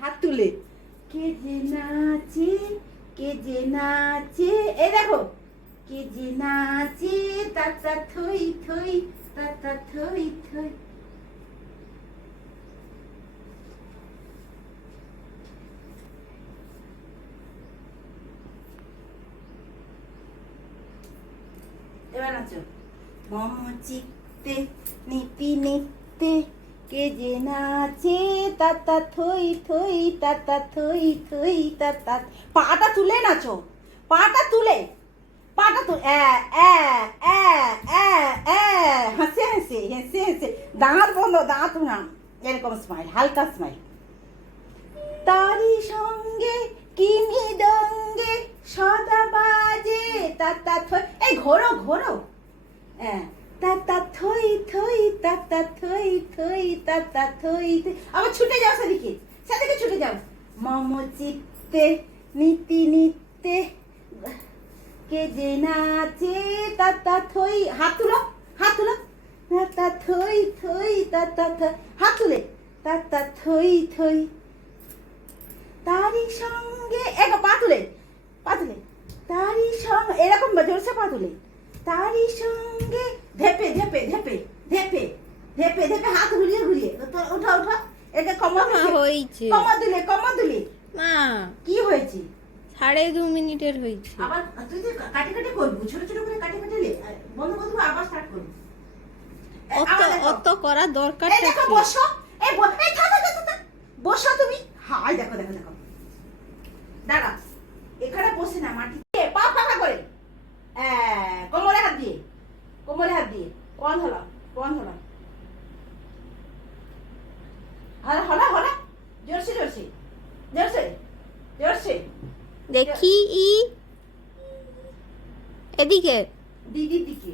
হাত তুলে কে যে নাচে, কে যে নাচে, এই দেখো কে যে নাচে তাতা থই থই, তাতা থই থই। এবার নাচো। মম চিত্তে নিতি নিত্যে কে যে নাচে তাতা থই থই, তাতা থই থই, তাতা। পাটা তুলে নাচো, পাটা তুলে, পাটা তুলে হাসে হাসে হেসে হেসে, দাঁত বন্ধ, দাঁত না, এরকম স্মাইল, হালকা স্মাইল। তারি সঙ্গে কি মৃদঙ্গে সদা বাজে তাতা থই, এই ঘোরো ঘোরো, তাতা থই থই, তাতা থই থই, তাতা থই থই। আবার ছুটে যাও সেদিকে, সেদিকে ছুটে যাও। মম চিত্তে নিতি নিত্যে কে যে নাচে তাতা থই, হাত তুলো, হাত তুলো, তাতা থই থই, তাতা থই, হাত তুলে, তাতা থই থই। তারি সঙ্গে এগো, পা তুলে, পা তুলে, তারি সঙ্গে এরকম জোরসে পা তুলে, তারি সঙ্গে ধেপে ধেপে ধেপে ধেপে ধেপে ধেপে, হাত ঘুরিয়ে ঘুরিয়ে, উঠা উঠা, এটা কমর হয়েছে, কমর দিলে, কমর দিলে। মা কি হয়েছে? 2.5 মিনিটের হয়েছে। আবার তুই যে কাটি কাটি করবি, ছোট ছোট করে কাটি কাটিলে বন্ধ করে দেবো, আবার স্টার্ট করবি। অত করার দরকার এই দেখো বসো, এই এই থাকো থাকো থাকো, বসো তুমি। হাই দেখো দেখো দেখো, দাঁড়া, এখানে বসে না, মাটিতে পা ফাঁকা করে, কোমরে হাত দিয়ে, কোমরে হাত দিয়ে, কোন হলো, কোন হলো, হলা হলা হলা, জোরসে জোরসে জোরসে জোরসে। দেখি এদিকে দিদির দিকে।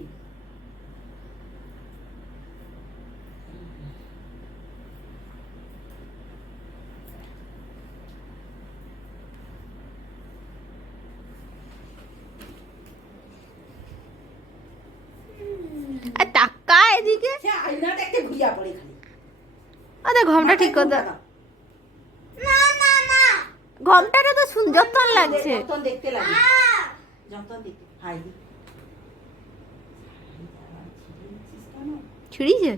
আর টাকা এদিকে, সে আয়না দেখতে ঘুরিয়া পড়ে খালি। আরে ঘমটা ঠিক করে দাও। না না না, ঘমটাটা তো যত্ন লাগছে, যতন দেখতে লাগে, যতন দেখতে। হাই ছুরিছে।